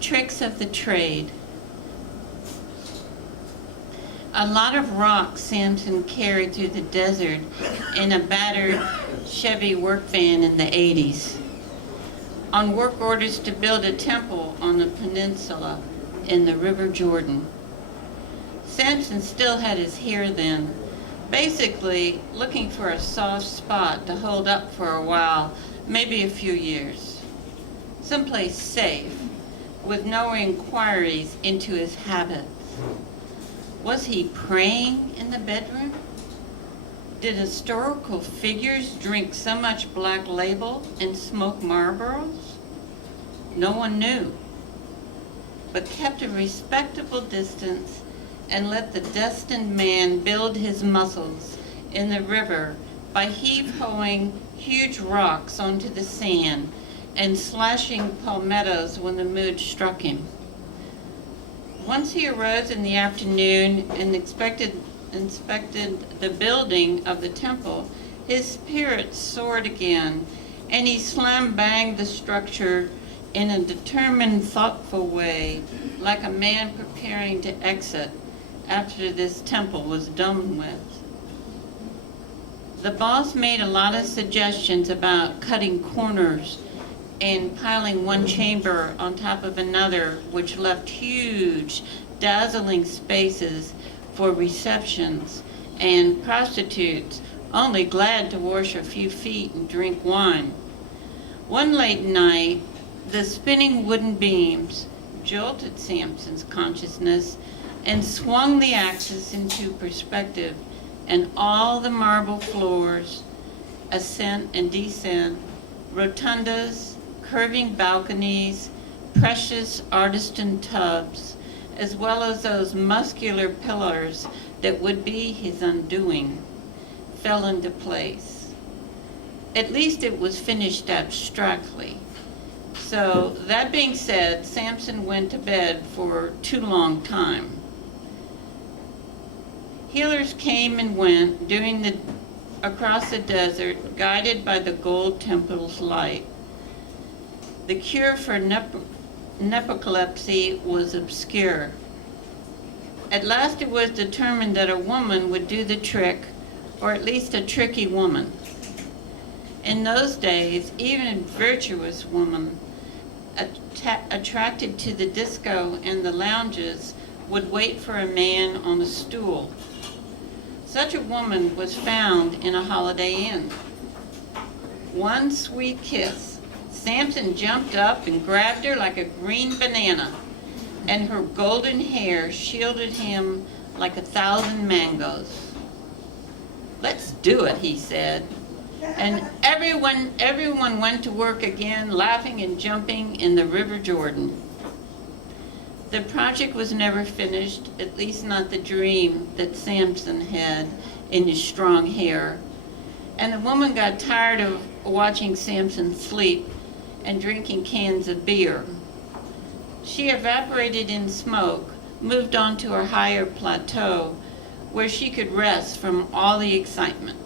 Tricks of the trade. A lot of rocks Samson carried through the desert in a battered Chevy work van in the 80s. On work orders to build a temple on the peninsula in the River Jordan. Samson still had his hair then, basically looking for a soft spot to hold up for a while, maybe a few years. Someplace safe, with no inquiries into his habits. Was he praying in the bedroom? Did historical figures drink so much Black Label and smoke Marlboros? No one knew, but kept a respectable distance and let the destined man build his muscles in the river by heave-hoeing huge rocks onto the sand and slashing palmettos when the mood struck him. Once he arose in the afternoon and inspected the building of the temple, his spirits soared again, and he slam-banged the structure in a determined, thoughtful way, like a man preparing to exit after this temple was done with. The boss made a lot of suggestions about cutting corners and piling one chamber on top of another, which left huge, dazzling spaces for receptions and prostitutes, only glad to wash a few feet and drink wine. One late night, the spinning wooden beams jolted Samson's consciousness and swung the axis into perspective, and all the marble floors, ascent and descent, rotundas, curving balconies, precious artisan tubs, as well as those muscular pillars that would be his undoing, fell into place. At least it was finished abstractly. So, that being said, Samson went to bed for too long time. Healers came and went across the desert, guided by the gold temple's light. The cure for narcolepsy was obscure. At last it was determined that a woman would do the trick, or at least a tricky woman. In those days, even a virtuous woman attracted to the disco and the lounges would wait for a man on a stool. Such a woman was found in a Holiday Inn. One sweet kiss, Samson jumped up and grabbed her like a green banana, and her golden hair shielded him like 1,000 mangoes. "Let's do it," he said. And everyone went to work again, laughing and jumping in the River Jordan. The project was never finished, at least not the dream that Samson had in his strong hair. And the woman got tired of watching Samson sleep and drinking cans of beer. She evaporated in smoke, moved on to a higher plateau where she could rest from all the excitement.